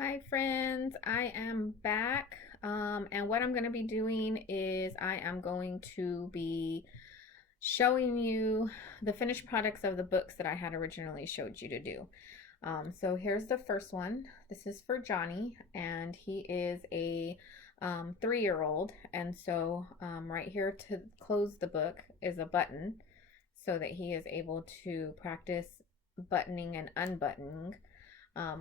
Hi friends, I am back. And what I'm going to be doing is I am going to be showing you the finished products of the books that I had originally showed you to do. So here's the first one. This is for Johnny, and he is a 3-year-old. And so right here to close the book is a button so that he is able to practice buttoning and unbuttoning.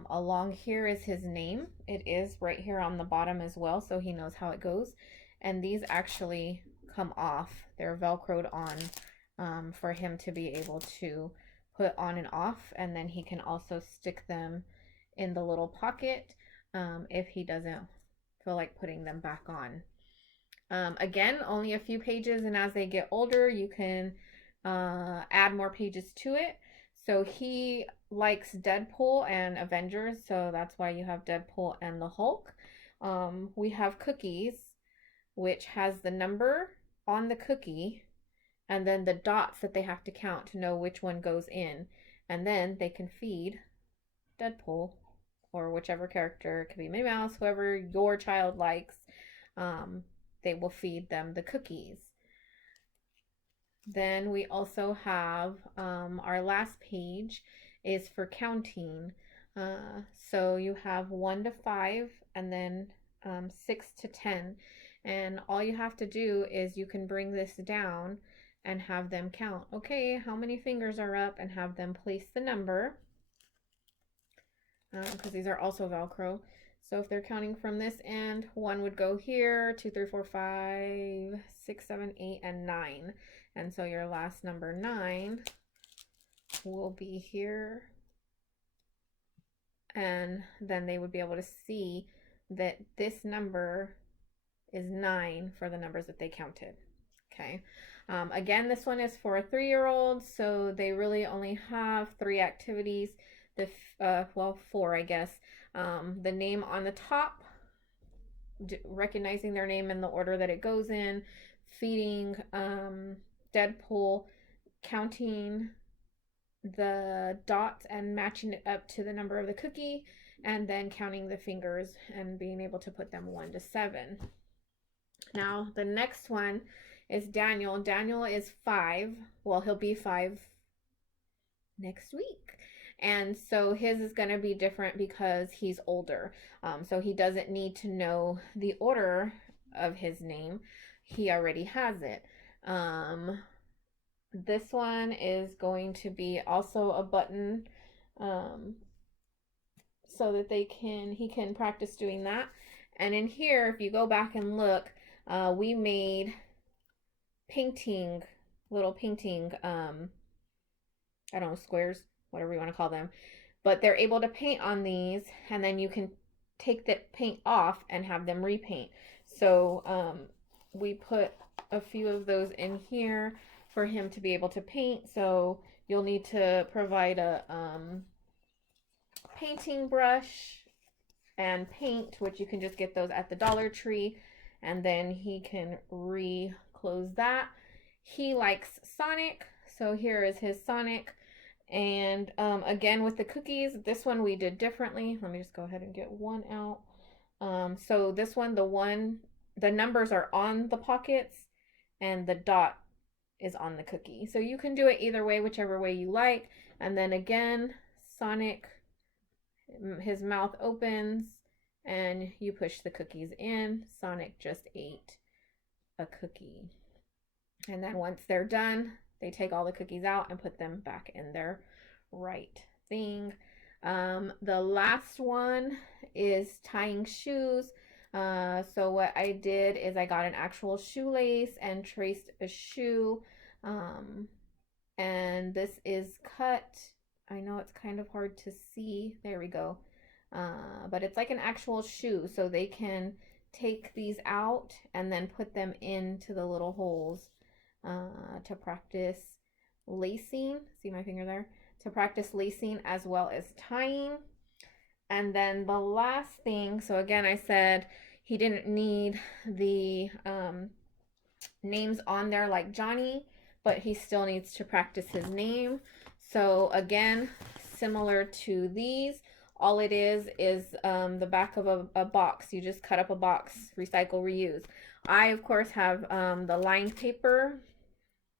Along here is his name. It is right here on the bottom as well, so he knows how it goes. And these actually come off. They're Velcroed on for him to be able to put on and off. And then he can also stick them in the little pocket if he doesn't feel like putting them back on. Again, only a few pages, and as they get older, you can add more pages to it. So he likes Deadpool and Avengers, so that's why you have Deadpool and the Hulk. We have cookies, which has the number on the cookie and then the dots that they have to count to know which one goes in. And then they can feed Deadpool or whichever character. It could be Minnie Mouse, whoever your child likes. They will feed them the cookies. Then we also have our last page is for counting. So you have 1 to 5 and then 6 to 10. And all you have to do is you can bring this down and have them count. Okay, how many fingers are up, and have them place the number. Because these are also Velcro. So if they're counting from this end, 1 would go here, 2, 3, 4, 5, 6, 7, 8, and 9. And so your last number 9 will be here. And then they would be able to see that this number is 9 for the numbers that they counted. Okay. Again, this one is for a 3-year-old, so they really only have 3 activities. Well, 4, I guess. The name on the top, recognizing their name in the order that it goes in, feeding Deadpool, counting the dots and matching it up to the number of the cookie, and then counting the fingers and being able to put them 1 to 7. Now, the next one is Daniel. Daniel is 5. Well, he'll be 5 next week. And so his is going to be different because he's older. So he doesn't need to know the order of his name. He already has it. This one is going to be also a button so that he can practice doing that. And in here, if you go back and look, we made little painting, I don't know, squares, whatever you want to call them. But they're able to paint on these, and then you can take the paint off and have them repaint. So we put a few of those in here for him to be able to paint. So you'll need to provide a painting brush and paint, which you can just get those at the Dollar Tree, and then he can re-close that. He likes Sonic, so here is his Sonic. And again, with the cookies, this one we did differently. Let me just go ahead and get one out. So this one, the numbers are on the pockets and the dot is on the cookie. So you can do it either way, whichever way you like. And then again, Sonic, his mouth opens and you push the cookies in. Sonic just ate a cookie. And then once they're done, they take all the cookies out and put them back in their right thing. The last one is tying shoes. So what I did is I got an actual shoelace and traced a shoe. And this is cut. I know it's kind of hard to see. There we go. But it's like an actual shoe. So they can take these out and then put them into the little holes to practice lacing. See my finger there? To practice lacing as well as tying. And then the last thing, so again, I said he didn't need the names on there like Johnny, but he still needs to practice his name. So again, similar to these, All it is the back of a box. You just cut up a box, recycle, reuse. I, of course, have the lined paper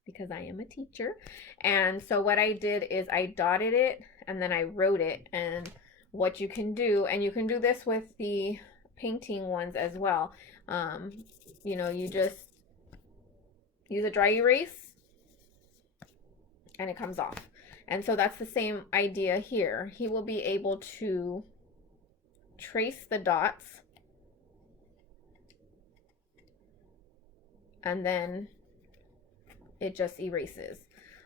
because I am a teacher. And so what I did is I dotted it and then I wrote it. And what you can do, and you can do this with the painting ones as well. You know, you just use a dry erase and it comes off. And so that's the same idea here. He will be able to trace the dots and then it just erases.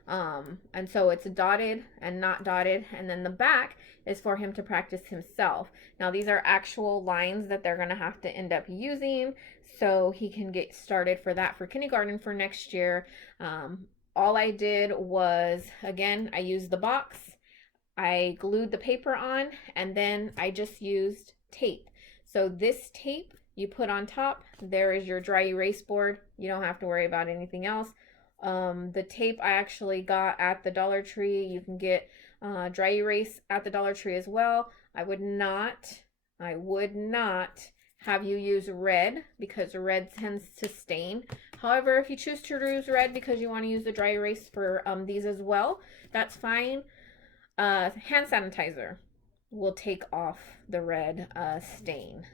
And so it's dotted and not dotted. And then the back is for him to practice himself. Now these are actual lines that they're gonna have to end up using, so he can get started for that for kindergarten for next year. All I did was, again, I used the box, I glued the paper on, and then I just used tape. So this tape you put on top, there is your dry erase board. You don't have to worry about anything else. The tape I actually got at the Dollar Tree. You can get dry erase at the Dollar Tree as well. I would not have you use red because red tends to stain. However, if you choose to use red because you want to use the dry erase for these as well, that's fine. Hand sanitizer will take off the red stain.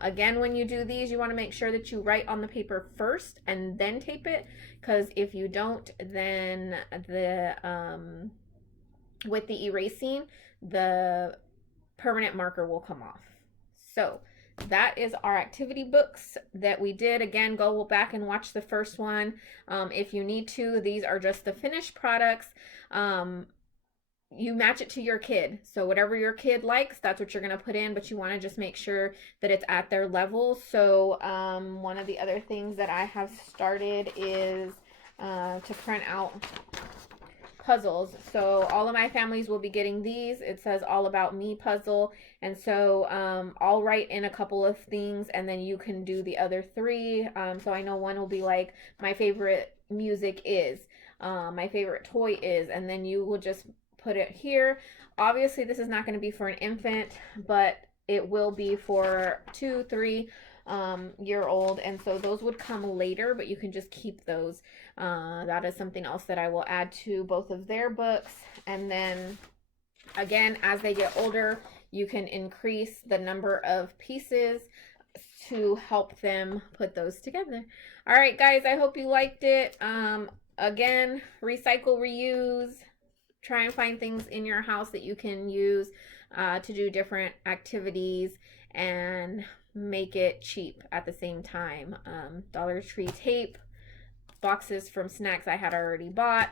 Again, when you do these, you want to make sure that you write on the paper first and then tape it, because if you don't, then with the erasing, the permanent marker will come off. So that is our activity books that we did. Again, go back and watch the first one if you need to. These are just the finished products. You match it to your kid. So whatever your kid likes, that's what you're going to put in, but you want to just make sure that it's at their level. So one of the other things that I have started is to print out puzzles. So all of my families will be getting these. It says All About Me puzzle. And so I'll write in a couple of things and then you can do the other three. So I know one will be like, my favorite music is, my favorite toy is, and then you will just put it here. Obviously this is not going to be for an infant, but it will be for 2, 3 year old, and so those would come later, but you can just keep those. That is something else that I will add to both of their books. And then again, as they get older, you can increase the number of pieces to help them put those together. All right guys, I hope you liked it. Again, recycle, reuse. Try and find things in your house that you can use to do different activities and make it cheap at the same time. Dollar Tree tape, boxes from snacks I had already bought,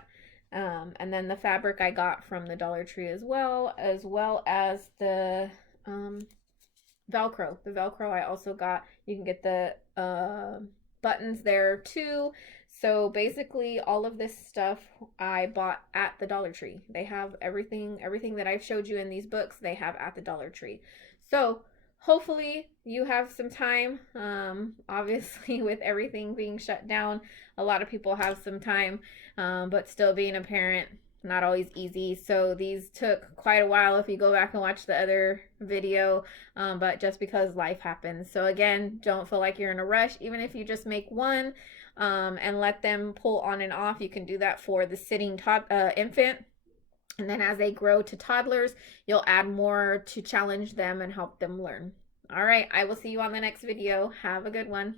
and then the fabric I got from the Dollar Tree as well as the Velcro. The Velcro I also got. You can get the buttons there too. So basically all of this stuff I bought at the Dollar Tree. They have everything that I've showed you in these books, they have at the Dollar Tree. So hopefully you have some time. Obviously with everything being shut down, a lot of people have some time, but still being a parent, not always easy. So these took quite a while if you go back and watch the other video, but just because life happens. So again, don't feel like you're in a rush. Even if you just make one and let them pull on and off, you can do that for the sitting infant. And then as they grow to toddlers, you'll add more to challenge them and help them learn. All right, I will see you on the next video. Have a good one.